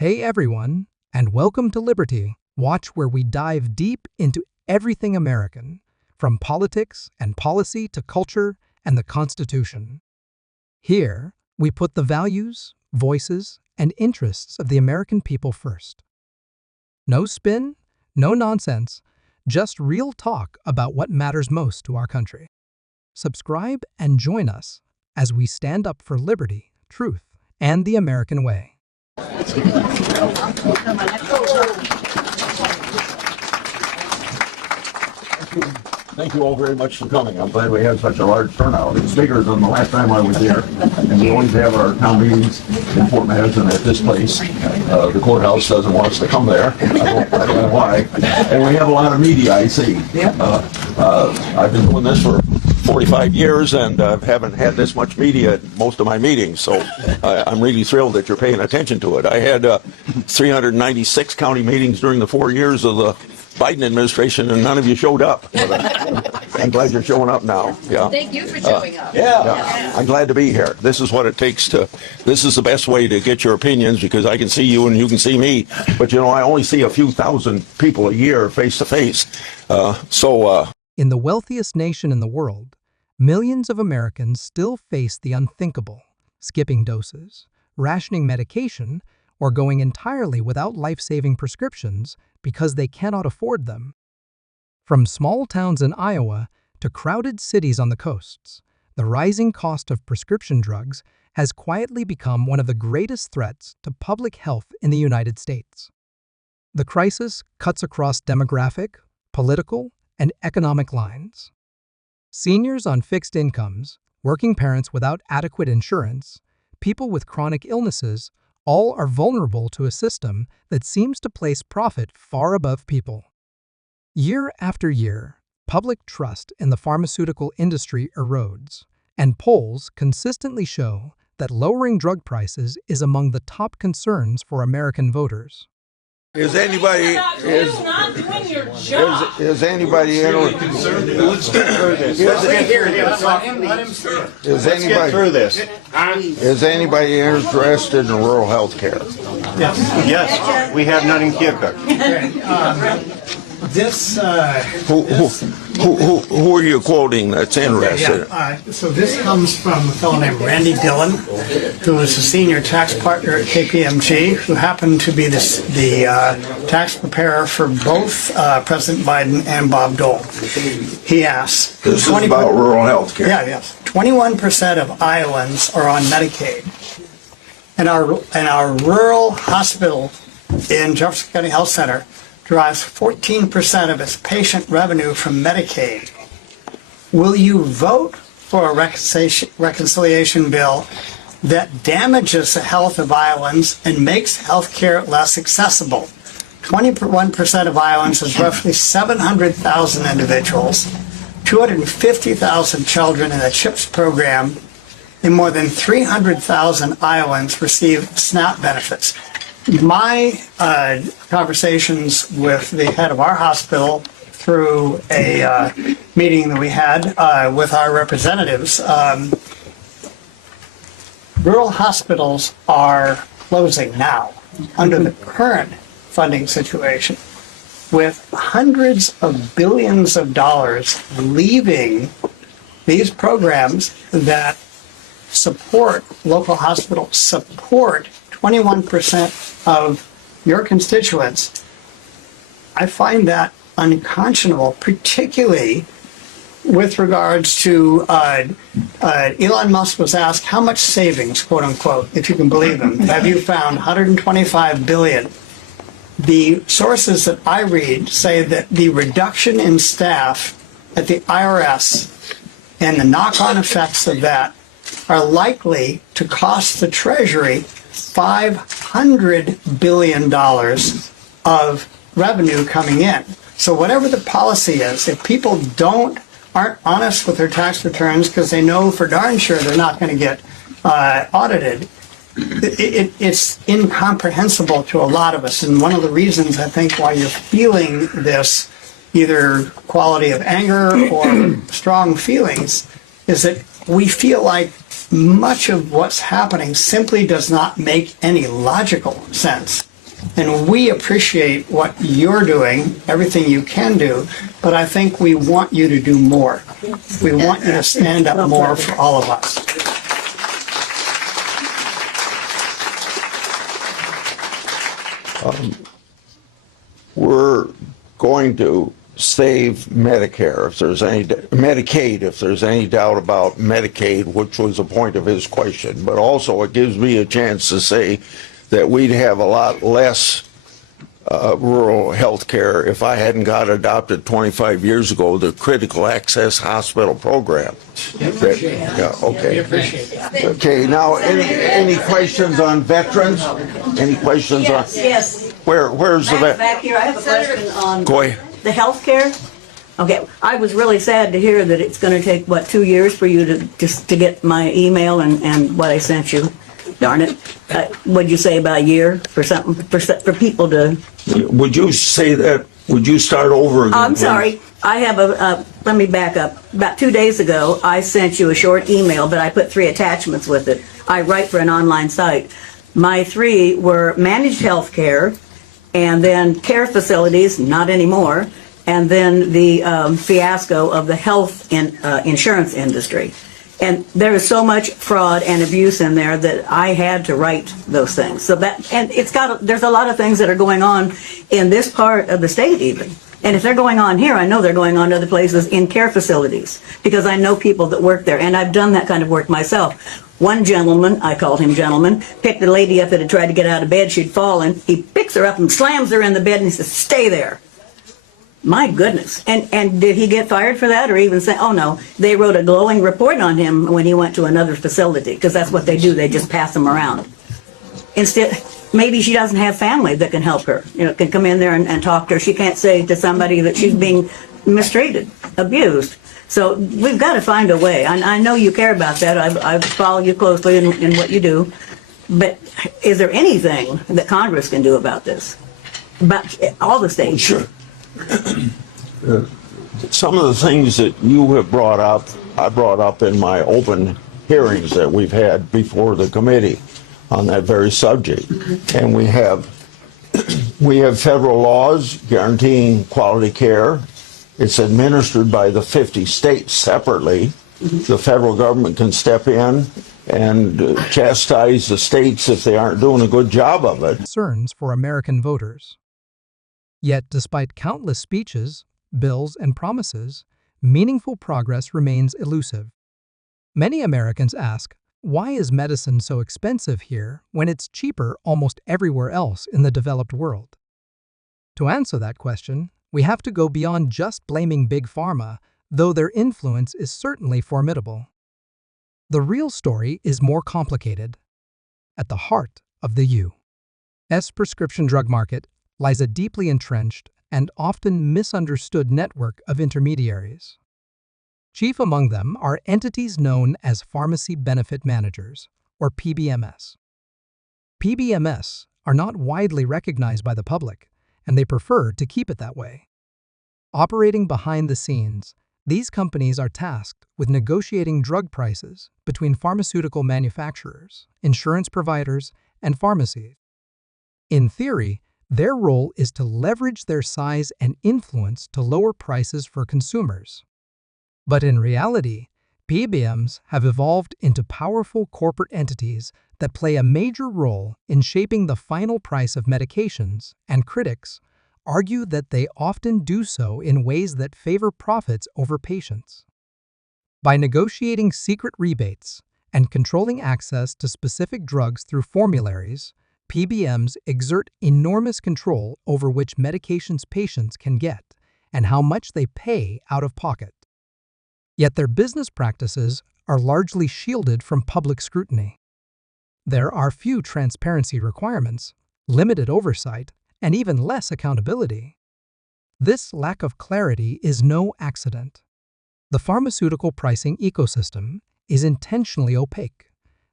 Hey everyone, and welcome to Liberty. Watch where we dive deep into everything American, from politics and policy to culture and the Constitution. Here, we put the values, voices, and interests of the American people first. No spin, no nonsense, just real talk about what matters most to our country. Subscribe and join us as we stand up for liberty, truth, and the American way. Thank you all very much for coming. I'm glad we had such a large turnout. It's bigger than the last time I was here. And we always have our town meetings in Fort Madison at this place. The courthouse doesn't want us to come there. I don't know why. And we have a lot of media, I see. I've been doing this for 45 years and haven't had this much media at most of my meetings. So I'm really thrilled that you're paying attention to it. I had 396 county meetings during the 4 years of the Biden administration, and none of you showed up. I'm glad you're showing up now. Yeah. Thank you for showing up. Yeah. I'm glad to be here. This is what it takes this is the best way to get your opinions, because I can see you and you can see me, but I only see a few thousand people a year face to face. In the wealthiest nation in the world, millions of Americans still face the unthinkable, skipping doses, rationing medication, or going entirely without life-saving prescriptions because they cannot afford them. From small towns in Iowa to crowded cities on the coasts, the rising cost of prescription drugs has quietly become one of the greatest threats to public health in the United States. The crisis cuts across demographic, political, and economic lines. Seniors on fixed incomes, working parents without adequate insurance, people with chronic illnesses, all are vulnerable to a system that seems to place profit far above people. Year after year, public trust in the pharmaceutical industry erodes, and polls consistently show that lowering drug prices is among the top concerns for American voters. Is anybody not doing your job? is anybody Let's get through this. Let's get through this. Is anybody interested in rural health care? Yes, we have none in Keokuk. Who are you quoting that's interested? So this comes from a fellow named Randy Dillon, who is a senior tax partner at KPMG, who happened to be the tax preparer for both President Biden and Bob Dole. He asks, This is about rural health care. yes. 21% of Iowans are on Medicaid. And our rural hospital in Jefferson County Health Center derives 14% of its patient revenue from Medicaid. Will you vote for a reconciliation bill that damages the health of Iowans and makes health care less accessible? 21% of Iowans is roughly 700,000 individuals, 250,000 children in the CHIPS program, and more than 300,000 Iowans receive SNAP benefits. My conversations with the head of our hospital through a meeting that we had with our representatives, rural hospitals are closing now under the current funding situation, with hundreds of billions of dollars leaving these programs that support local hospitals, support 21% of your constituents. I find that unconscionable, particularly with regards to Elon Musk was asked how much savings, quote unquote, if you can believe him, have you found? 125 billion. The sources that I read say that the reduction in staff at the IRS and the knock-on effects of that are likely to cost the Treasury $500 billion of revenue coming in. So whatever the policy is, if people aren't honest with their tax returns because they know for darn sure they're not going to get audited, it's incomprehensible to a lot of us. And one of the reasons I think why you're feeling this, either quality of anger or strong feelings, is that we feel like much of what's happening simply does not make any logical sense. And we appreciate what you're doing, everything you can do, but I think we want you to do more. We want you to stand up more for all of us. We're going to save Medicare, if there's any, Medicaid, if there's any doubt about Medicaid, which was a point of his question. But also it gives me a chance to say that we'd have a lot less rural health care if I hadn't got adopted 25 years ago, the Critical Access Hospital Program. Yeah, okay. Okay, now, any questions on veterans? Any questions on? Yes. Where's the Back here, I have a question on Go ahead. the health care. Okay, I was really sad to hear that it's going to take, 2 years for you to just to get my email and what I sent you. Darn it. What'd you say, about a year for something, for people to? Would you say that, would you start over again? I'm please? sorry. I have let me back up. About 2 days ago, I sent you a short email, but I put 3 attachments with it. I write for an online site. My 3 were managed health care, and then care facilities, not anymore, and then the fiasco of the health insurance industry. And there is so much fraud and abuse in there that I had to write those things. So that, and there's a lot of things that are going on in this part of the state even. And if they're going on here, I know they're going on other places in care facilities, because I know people that work there, and I've done that kind of work myself. One gentleman, I called him gentleman, picked a lady up that had tried to get out of bed. She'd fallen. He picks her up and slams her in the bed, and he says, "Stay there." My goodness. And did he get fired for that, or even say, oh no, they wrote a glowing report on him when he went to another facility, because that's what they do. They just pass him around. Instead, maybe she doesn't have family that can help her, can come in there and talk to her. She can't say to somebody that she's being mistreated, abused. So we've got to find a way. I know you care about that. I follow you closely in what you do. But is there anything that Congress can do about this? About all the states? Sure. Some of the things that you have brought up, I brought up in my open hearings that we've had before the committee on that very subject. And we have federal laws guaranteeing quality care. It's administered by the 50 states separately. The federal government can step in and chastise the states if they aren't doing a good job of it. Concerns for American voters. Yet, despite countless speeches, bills, and promises, meaningful progress remains elusive. Many Americans ask, why is medicine so expensive here when it's cheaper almost everywhere else in the developed world? To answer that question, we have to go beyond just blaming Big Pharma, though their influence is certainly formidable. The real story is more complicated. At the heart of the U.S. prescription drug market lies a deeply entrenched and often misunderstood network of intermediaries. Chief among them are entities known as pharmacy benefit managers, or PBMs. PBMs are not widely recognized by the public, and they prefer to keep it that way. Operating behind the scenes, these companies are tasked with negotiating drug prices between pharmaceutical manufacturers, insurance providers, and pharmacies. In theory, their role is to leverage their size and influence to lower prices for consumers. But in reality, PBMs have evolved into powerful corporate entities that play a major role in shaping the final price of medications, and critics argue that they often do so in ways that favor profits over patients. By negotiating secret rebates and controlling access to specific drugs through formularies, PBMs exert enormous control over which medications patients can get and how much they pay out of pocket. Yet their business practices are largely shielded from public scrutiny. There are few transparency requirements, limited oversight, and even less accountability. This lack of clarity is no accident. The pharmaceutical pricing ecosystem is intentionally opaque,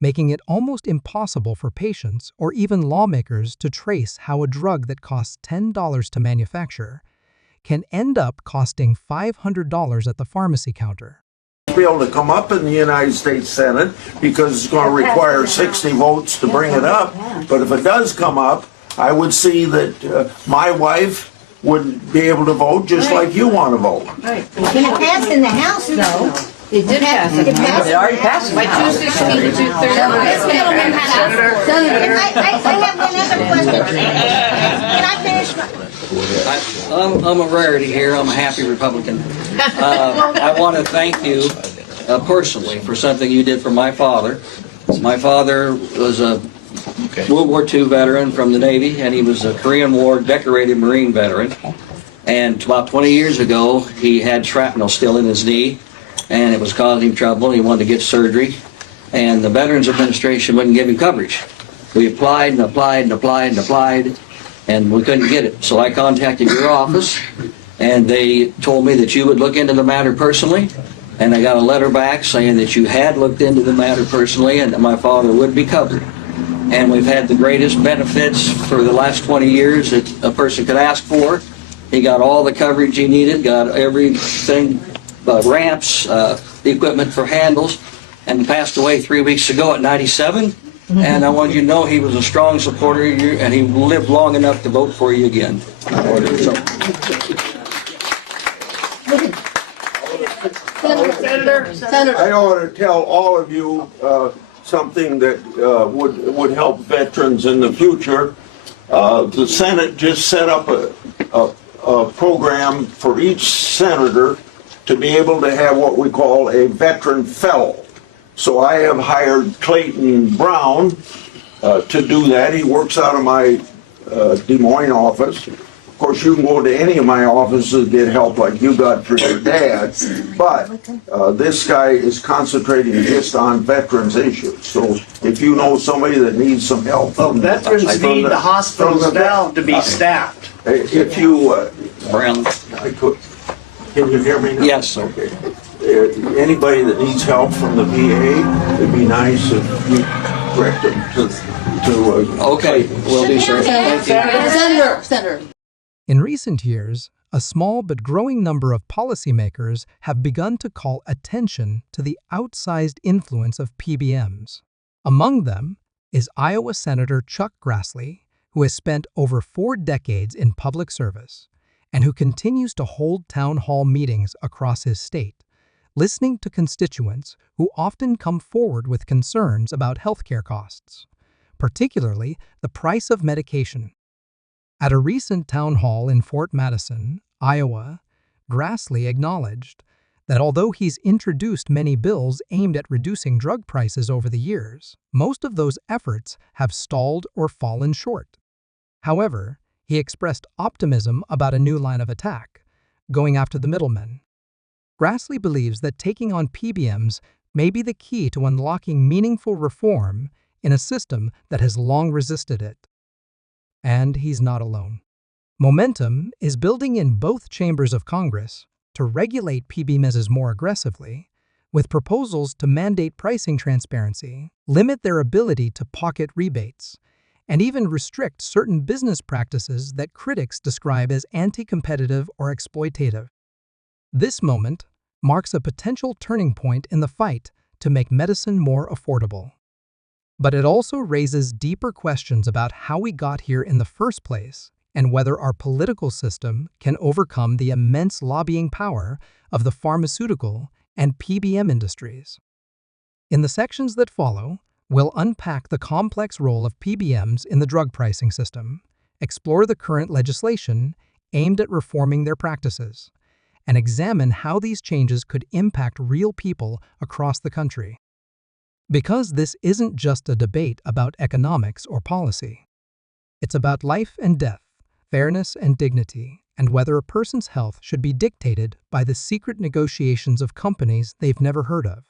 making it almost impossible for patients or even lawmakers to trace how a drug that costs $10 to manufacture can end up costing $500 at the pharmacy counter. Be able to come up in the United States Senate because it's going to require 60 votes to bring it up. But if it does come up, I would see that my wife would be able to vote just like you want to vote. It passed in the House, though. It did pass. It passed. It already passed by 216 to 230. Senator, I have one other question. Can I finish? I'm a rarity here. I'm a happy Republican. I want to thank you personally for something you did for my father. My father was a World War II veteran from the Navy, and he was a Korean War decorated Marine veteran. And about 20 years ago, he had shrapnel still in his knee, and it was causing him trouble. He wanted to get surgery, and the Veterans Administration wouldn't give him coverage. We applied and applied and applied and applied, and we couldn't get it. So I contacted your office, and they told me that you would look into the matter personally, and I got a letter back saying that you had looked into the matter personally and that my father would be covered. And we've had the greatest benefits for the last 20 years that a person could ask for. He got all the coverage he needed, got everything, ramps, the equipment for handles, and he passed away 3 weeks ago at 97. And I want you to know he was a strong supporter of you, and he lived long enough to vote for you again. So. Senator. I ought to tell all of you something that would help veterans in the future. The Senate just set up a program for each senator to be able to have what we call a veteran fellow. So I have hired Clayton Brown to do that. He works out of my Des Moines office. Of course, you can go to any of my offices and get help like you got for your dad, but this guy is concentrating just on veterans issues. So if you know somebody that needs some help. Veterans need the hospital staff to be staffed. If you... Brown. Can you hear me now? Yes. Okay. Anybody that needs help from the VA, it'd be nice if you direct them to Okay, will do, sir. Thank you. Senator. In recent years, a small but growing number of policymakers have begun to call attention to the outsized influence of PBMs. Among them is Iowa Senator Chuck Grassley, who has spent over 4 decades in public service and who continues to hold town hall meetings across his state, listening to constituents who often come forward with concerns about healthcare costs, particularly the price of medication. At a recent town hall in Fort Madison, Iowa, Grassley acknowledged that although he's introduced many bills aimed at reducing drug prices over the years, most of those efforts have stalled or fallen short. However, he expressed optimism about a new line of attack, going after the middlemen. Grassley believes that taking on PBMs may be the key to unlocking meaningful reform in a system that has long resisted it. And he's not alone. Momentum is building in both chambers of Congress to regulate PBMs more aggressively, with proposals to mandate pricing transparency, limit their ability to pocket rebates, and even restrict certain business practices that critics describe as anti-competitive or exploitative. This moment marks a potential turning point in the fight to make medicine more affordable. But it also raises deeper questions about how we got here in the first place and whether our political system can overcome the immense lobbying power of the pharmaceutical and PBM industries. In the sections that follow, we'll unpack the complex role of PBMs in the drug pricing system, explore the current legislation aimed at reforming their practices, and examine how these changes could impact real people across the country. Because this isn't just a debate about economics or policy. It's about life and death, fairness and dignity, and whether a person's health should be dictated by the secret negotiations of companies they've never heard of.